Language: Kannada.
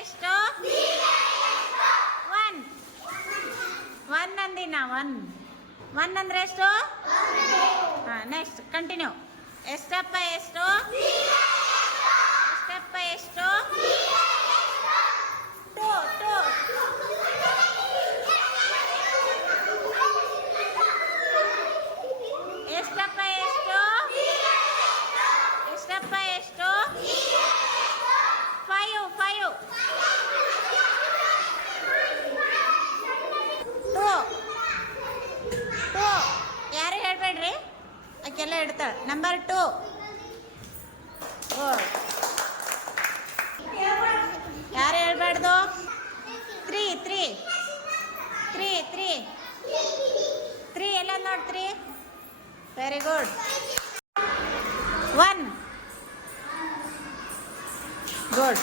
ಎಷ್ಟು? ಒನ್. ಒನ್ ಅಂದಿನ ಒನ್. ಒನ್ ಅಂದರೆ ಎಷ್ಟು? ಹಾಂ, ನೆಕ್ಸ್ಟ್ ಕಂಟಿನ್ಯೂ. ಎಷ್ಟಪ್ಪ ಎಷ್ಟು? ಎಷ್ಟಪ್ಪ ಎಷ್ಟು? ಟು. ಟು. ಎಷ್ಟಪ್ಪ ಎಷ್ಟು? ಎಷ್ಟಪ್ಪ ಎಷ್ಟು? ಫೈವ್. ಫೈವ್. ಟು. ಟು. ಯಾರು ಹೇಳ್ಬೇಡ್ರಿ, ಆಕೆಲ್ಲ ಇಡ್ತಾಳೆ. ನಂಬರ್ 2. ಯಾರು ಹೇಳ್ಬಾರ್ದು? 3. 3. 3. 3. 3 ಎಲ್ಲ ನೋಡಿ. 3. Very good. 1. ಗುಡ್.